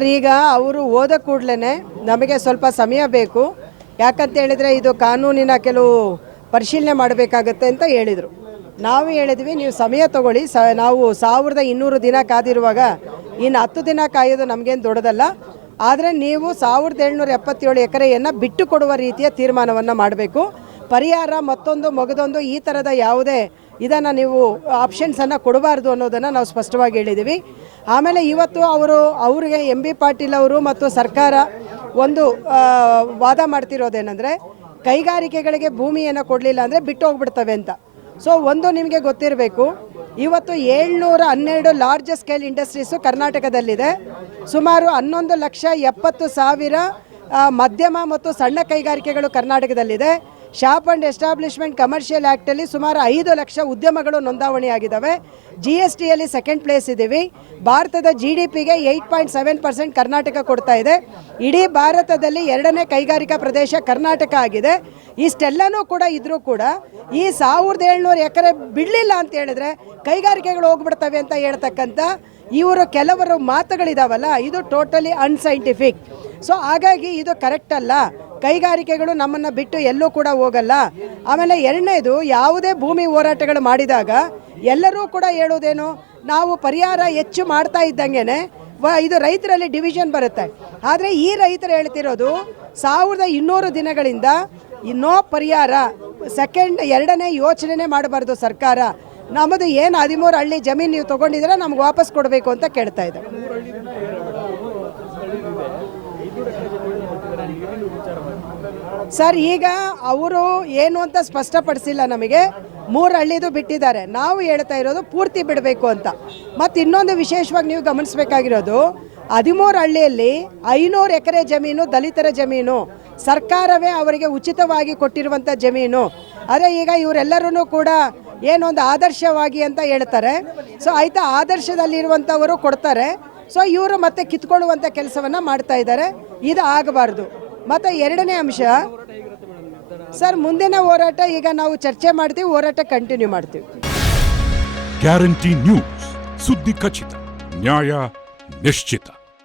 Sir, ಈಗ ಅವರು ಹೋದ ಕೂಡಲೇ ನಮಗೆ ಸ್ವಲ್ಪ ಸಮಯ ಬೇಕು, ಯಾಕಂತ ಹೇಳಿದರೆ ಇದು ಕಾನೂನಿನ ಕೆಲವು ಪರಿಶೀಲನೆ ಮಾಡಬೇಕಾಗತ್ತೆ ಅಂತ ಹೇಳಿದರು. ನಾವು ಹೇಳಿದ್ವಿ ನೀವು ಸಮಯ ತಗೊಳ್ಳಿ, ನಾವು 1200 ದಿನ ಕಾದಿರುವಾಗ ಇನ್ನು 10 ದಿನ ಕಾಯೋದು ನಮಗೇನು ದೊಡ್ಡದಲ್ಲ. ಆದರೆ ನೀವು 1777 ಎಕರೆಯನ್ನು ಬಿಟ್ಟು ಕೊಡುವ ರೀತಿಯ ತೀರ್ಮಾನವನ್ನು ಮಾಡಬೇಕು. ಪರಿಹಾರ ಮತ್ತೊಂದು ಮಗದೊಂದು ಈ ಥರದ ಯಾವುದೇ ಇದನ್ನು ನೀವು ಆಪ್ಷನ್ಸನ್ನು ಕೊಡಬಾರ್ದು ಅನ್ನೋದನ್ನು ನಾವು ಸ್ಪಷ್ಟವಾಗಿ ಹೇಳಿದ್ದೀವಿ. ಆಮೇಲೆ ಇವತ್ತು ಅವರಿಗೆ ಎಂ ಬಿ ಪಾಟೀಲ್ ಅವರು ಮತ್ತು ಸರ್ಕಾರ ಒಂದು ವಾದ ಮಾಡ್ತಿರೋದೇನೆಂದರೆ ಕೈಗಾರಿಕೆಗಳಿಗೆ ಭೂಮಿಯನ್ನು ಕೊಡಲಿಲ್ಲ ಅಂದರೆ ಬಿಟ್ಟು ಹೋಗ್ಬಿಡ್ತವೆ ಅಂತ. ಸೊ ಒಂದು ನಿಮಗೆ ಗೊತ್ತಿರಬೇಕು, ಇವತ್ತು 712 ಲಾರ್ಜ್ ಸ್ಕೇಲ್ ಇಂಡಸ್ಟ್ರೀಸು ಕರ್ನಾಟಕದಲ್ಲಿದೆ. ಸುಮಾರು 11,70,000 ಮಧ್ಯಮ ಮತ್ತು ಸಣ್ಣ ಕೈಗಾರಿಕೆಗಳು ಕರ್ನಾಟಕದಲ್ಲಿದೆ. ಶಾಪ್ ಆ್ಯಂಡ್ ಎಸ್ಟಾಬ್ಲಿಷ್ಮೆಂಟ್ ಕಮರ್ಷಿಯಲ್ ಆ್ಯಕ್ಟಲ್ಲಿ ಸುಮಾರು 5 ಲಕ್ಷ ಉದ್ಯಮಗಳು ನೋಂದಾವಣಿಯಾಗಿದ್ದಾವೆ. GSTಯಲ್ಲಿ ಸೆಕೆಂಡ್ ಪ್ಲೇಸ್ ಇದ್ದೀವಿ. ಭಾರತದ GDPಗೆ 8.7% ಕರ್ನಾಟಕ ಕೊಡ್ತಾ ಇದೆ. ಇಡೀ ಭಾರತದಲ್ಲಿ 2ನೇ ಕೈಗಾರಿಕಾ ಪ್ರದೇಶ ಕರ್ನಾಟಕ ಆಗಿದೆ. ಇಷ್ಟೆಲ್ಲನೂ ಕೂಡ ಇದ್ರೂ ಕೂಡ ಈ 1700 ಎಕರೆ ಬಿಡಲಿಲ್ಲ ಅಂತ ಹೇಳಿದ್ರೆ ಕೈಗಾರಿಕೆಗಳು ಹೋಗ್ಬಿಡ್ತವೆ ಅಂತ ಹೇಳ್ತಕ್ಕಂಥ ಇವರು ಕೆಲವರು ಮಾತುಗಳಿದಾವಲ್ಲ, ಇದು ಟೋಟಲಿ ಅನ್ಸೈಂಟಿಫಿಕ್. ಸೊ ಹಾಗಾಗಿ ಇದು ಕರೆಕ್ಟ್ ಅಲ್ಲ. ಕೈಗಾರಿಕೆಗಳು ನಮ್ಮನ್ನು ಬಿಟ್ಟು ಎಲ್ಲೂ ಕೂಡ ಹೋಗಲ್ಲ. ಆಮೇಲೆ ಎರಡನೇದು, ಯಾವುದೇ ಭೂಮಿ ಹೋರಾಟಗಳು ಮಾಡಿದಾಗ ಎಲ್ಲರೂ ಕೂಡ ಹೇಳೋದೇನು, ನಾವು ಪರಿಹಾರ ಹೆಚ್ಚು ಮಾಡ್ತಾ ಇದ್ದಂಗೆ ಇದು ರೈತರಲ್ಲಿ ಡಿವಿಷನ್ ಬರುತ್ತೆ. ಆದರೆ ಈ ರೈತರು ಹೇಳ್ತಿರೋದು 1200 ದಿನಗಳಿಂದ ಇನ್ನೂ ಪರಿಹಾರ ಎರಡನೇ ಯೋಚನೆ ಮಾಡಬಾರ್ದು ಸರ್ಕಾರ. ನಮ್ಮದು ಏನು 13 ಹಳ್ಳಿ ಜಮೀನು ನೀವು ತೊಗೊಂಡಿದ್ರೆ ನಮ್ಗೆ ವಾಪಸ್ ಕೊಡಬೇಕು ಅಂತ ಕೇಳ್ತಾ ಇದೆ. ಸರ್, ಈಗ ಅವರು ಏನು ಅಂತ ಸ್ಪಷ್ಟಪಡಿಸಿಲ್ಲ ನಮಗೆ. 3 ಹಳ್ಳಿದು ಬಿಟ್ಟಿದ್ದಾರೆ. ನಾವು ಹೇಳ್ತಾ ಇರೋದು ಪೂರ್ತಿ ಬಿಡಬೇಕು ಅಂತ. ಮತ್ತು ಇನ್ನೊಂದು ವಿಶೇಷವಾಗಿ ನೀವು ಗಮನಿಸಬೇಕಾಗಿರೋದು, 13 ಹಳ್ಳಿಯಲ್ಲಿ 500 ಎಕರೆ ಜಮೀನು ದಲಿತರ ಜಮೀನು, ಸರ್ಕಾರವೇ ಅವರಿಗೆ ಉಚಿತವಾಗಿ ಕೊಟ್ಟಿರುವಂಥ ಜಮೀನು. ಆದರೆ ಈಗ ಇವರೆಲ್ಲರೂ ಕೂಡ ಏನೊಂದು ಆದರ್ಶವಾಗಿ ಅಂತ ಹೇಳ್ತಾರೆ. ಸೊ ಆಯಿತಾ, ಆದರ್ಶದಲ್ಲಿರುವಂಥವರು ಕೊಡ್ತಾರೆ. ಸೊ ಇವರು ಮತ್ತೆ ಕಿತ್ಕೊಳ್ಳುವಂಥ ಕೆಲಸವನ್ನು ಮಾಡ್ತಾ ಇದ್ದಾರೆ. ಇದು ಆಗಬಾರ್ದು. ಮತ್ತು ಎರಡನೇ ಅಂಶ ಸರ್, ಮುಂದಿನ ಹೋರಾಟ ಈಗ ನಾವು ಚರ್ಚೆ ಮಾಡ್ತೀವಿ, ಹೋರಾಟ ಕಂಟಿನ್ಯೂ ಮಾಡ್ತೀವಿ. ಗ್ಯಾರಂಟಿ ನ್ಯೂಸ್, ಸುದ್ದಿ ಖಚಿತ, ನ್ಯಾಯ ನಿಶ್ಚಿತ.